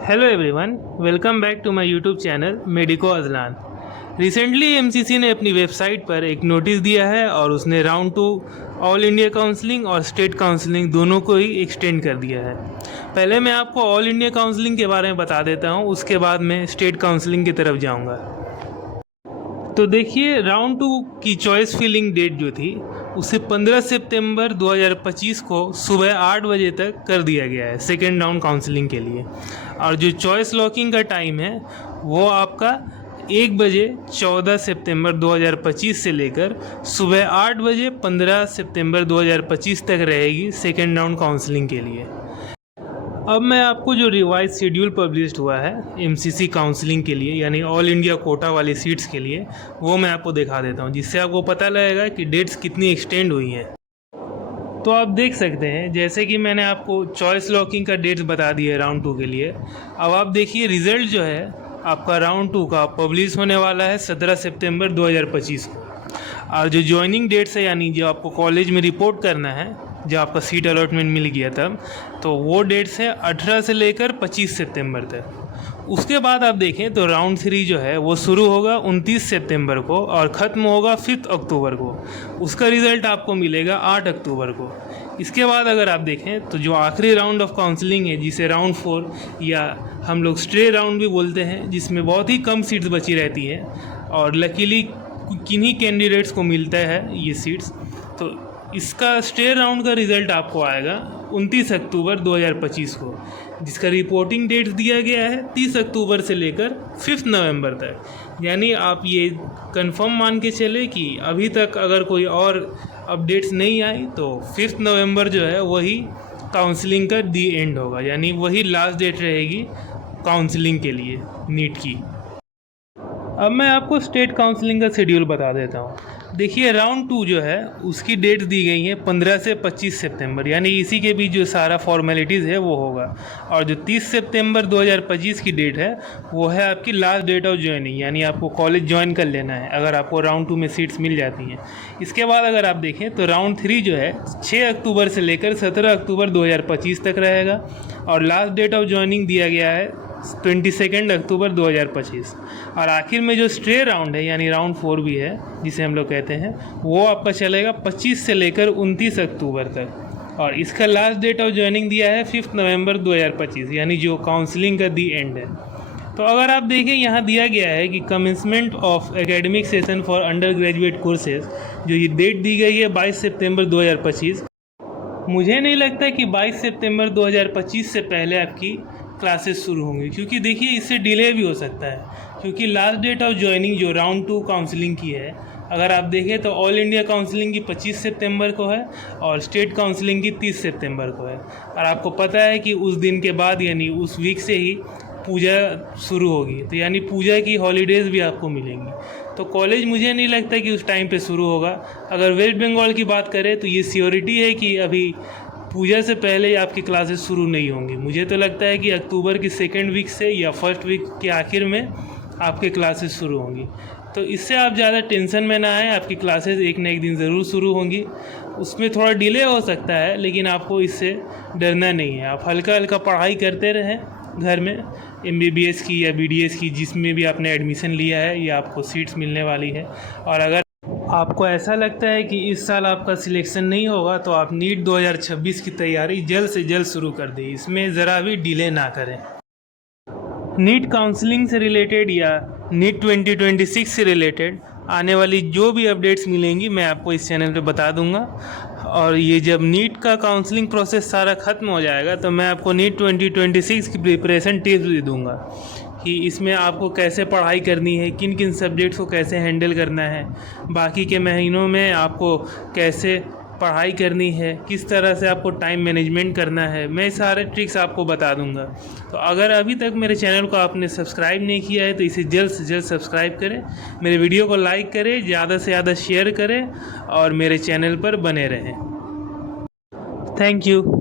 Hello everyone, welcome back to my YouTube channel medico Azlan. Recently MCC ने अपनी website पर एक नोटिस दिया है और उसने राउंड 2 ऑल इंडिया काउंसलिंग और स्टेट काउंसलिंग दोनों को ही एक्सटेंड कर दिया है। पहले मैं आपको ऑल इंडिया काउंसलिंग के बारे में बता देता हूँ, उसके बाद मैं स्टेट काउंसलिंग की तरफ जाऊँगा। तो देखिए, राउंड 2 की चॉइस फिलिंग डेट जो थी उसे 15 सितंबर 2025 को सुबह 8 बजे तक कर दिया गया है सेकेंड राउंड काउंसलिंग के लिए। और जो चॉइस लॉकिंग का टाइम है वो आपका 1 बजे 14 सितंबर 2025 से लेकर सुबह 8 बजे 15 सितंबर 2025 तक रहेगी सेकेंड राउंड काउंसलिंग के लिए। अब मैं आपको जो रिवाइज शेड्यूल पब्लिश्ड हुआ है एमसीसी काउंसलिंग के लिए, यानी ऑल इंडिया कोटा वाली सीट्स के लिए, वो मैं आपको दिखा देता हूँ, जिससे आपको पता लगेगा कि डेट्स कितनी एक्सटेंड हुई हैं। तो आप देख सकते हैं, जैसे कि मैंने आपको चॉइस लॉकिंग का डेट्स बता दिया है राउंड 2 के लिए। अब आप देखिए, रिज़ल्ट जो है आपका राउंड 2 का पब्लिश होने वाला है 17 सितंबर 2025 को। और जो ज्वाइनिंग डेट्स है, यानी जो आपको कॉलेज में रिपोर्ट करना है जब आपका सीट अलॉटमेंट मिल गया तब, तो वो डेट्स है 18 से लेकर 25 सितंबर तक। उसके बाद आप देखें तो राउंड 3 जो है वो शुरू होगा 29 सितंबर को और ख़त्म होगा 5 अक्टूबर को। उसका रिज़ल्ट आपको मिलेगा 8 अक्टूबर को। इसके बाद अगर आप देखें तो जो आखिरी राउंड ऑफ काउंसलिंग है, जिसे राउंड 4 या हम लोग स्ट्रे राउंड भी बोलते हैं, जिसमें बहुत ही कम सीट्स बची रहती हैं और लकीली किन्हीं कैंडिडेट्स को मिलता है ये सीट्स, तो इसका स्टे राउंड का रिज़ल्ट आपको आएगा 29 अक्टूबर 2025 को, जिसका रिपोर्टिंग डेट दिया गया है 30 अक्टूबर से लेकर 5 नवंबर तक। यानी आप ये कंफर्म मान के चले कि अभी तक अगर कोई और अपडेट्स नहीं आई तो 5 नवंबर जो है वही काउंसलिंग का दी एंड होगा, यानी वही लास्ट डेट रहेगी काउंसलिंग के लिए नीट की। अब मैं आपको स्टेट काउंसलिंग का शेड्यूल बता देता हूँ। देखिए, राउंड 2 जो है उसकी डेट दी गई है 15 से 25 सितंबर, यानी इसी के बीच जो सारा फॉर्मेलिटीज़ है वो होगा। और जो 30 सितंबर 2025 की डेट है वो है आपकी लास्ट डेट ऑफ ज्वाइनिंग, यानी आपको कॉलेज ज्वाइन कर लेना है अगर आपको राउंड 2 में सीट्स मिल जाती हैं। इसके बाद अगर आप देखें तो राउंड 3 जो है 6 अक्टूबर से लेकर 17 अक्टूबर 2025 तक रहेगा और लास्ट डेट ऑफ ज्वाइनिंग दिया गया है 22 अक्टूबर 2025। और आखिर में जो स्ट्रे राउंड है, यानी राउंड 4 भी है जिसे हम लोग कहते हैं, वो आपका चलेगा 25 से लेकर 29 अक्टूबर तक और इसका लास्ट डेट ऑफ ज्वाइनिंग दिया है 5 नवंबर 2025, यानी जो काउंसलिंग का दी एंड है। तो अगर आप देखें, यहाँ दिया गया है कि commencement of academic session for under graduate courses, जो ये डेट दी गई है 22 सितंबर 2025। मुझे नहीं लगता कि 22 सितंबर 2025 से पहले आपकी क्लासेस शुरू होंगी, क्योंकि देखिए इससे डिले भी हो सकता है, क्योंकि लास्ट डेट ऑफ ज्वाइनिंग जो राउंड 2 काउंसलिंग की है, अगर आप देखें तो ऑल इंडिया काउंसलिंग की 25 सितंबर को है और स्टेट काउंसलिंग की 30 सितंबर को है। और आपको पता है कि उस दिन के बाद, यानी उस वीक से ही पूजा शुरू होगी, तो यानी पूजा की हॉलीडेज़ भी आपको मिलेंगी। तो कॉलेज मुझे नहीं लगता कि उस टाइम पे शुरू होगा। अगर वेस्ट बंगाल की बात करें तो ये श्योरिटी है कि अभी पूजा से पहले आपकी क्लासेस शुरू नहीं होंगी। मुझे तो लगता है कि अक्टूबर की सेकेंड वीक से या फर्स्ट वीक के आखिर में आपके क्लासेस शुरू होंगी। तो इससे आप ज़्यादा टेंशन में ना आए, आपकी क्लासेस एक न एक दिन ज़रूर शुरू होंगी। उसमें थोड़ा डिले हो सकता है, लेकिन आपको इससे डरना नहीं है। आप हल्का हल्का पढ़ाई करते रहें घर में, MBBS की या BDS की, जिसमें भी आपने एडमिशन लिया है या आपको सीट्स मिलने वाली है। और अगर आपको ऐसा लगता है कि इस साल आपका सिलेक्शन नहीं होगा तो आप नीट 2026 की तैयारी जल्द से जल्द शुरू कर दें, इसमें ज़रा भी डिले ना करें। नीट काउंसलिंग से रिलेटेड या नीट 2026 से रिलेटेड आने वाली जो भी अपडेट्स मिलेंगी मैं आपको इस चैनल पे बता दूंगा। और ये जब नीट का काउंसलिंग प्रोसेस सारा ख़त्म हो जाएगा तो मैं आपको नीट 2026 की प्रिपरेशन टिप्स भी दूंगा कि इसमें आपको कैसे पढ़ाई करनी है, किन किन सब्जेक्ट्स को कैसे हैंडल करना है, बाकी के महीनों में आपको कैसे पढ़ाई करनी है, किस तरह से आपको टाइम मैनेजमेंट करना है, मैं सारे ट्रिक्स आपको बता दूंगा। तो अगर अभी तक मेरे चैनल को आपने सब्सक्राइब नहीं किया है तो इसे जल्द से जल्द सब्सक्राइब करें, मेरे वीडियो को लाइक करें, ज़्यादा से ज़्यादा शेयर करें और मेरे चैनल पर बने रहें। Thank you.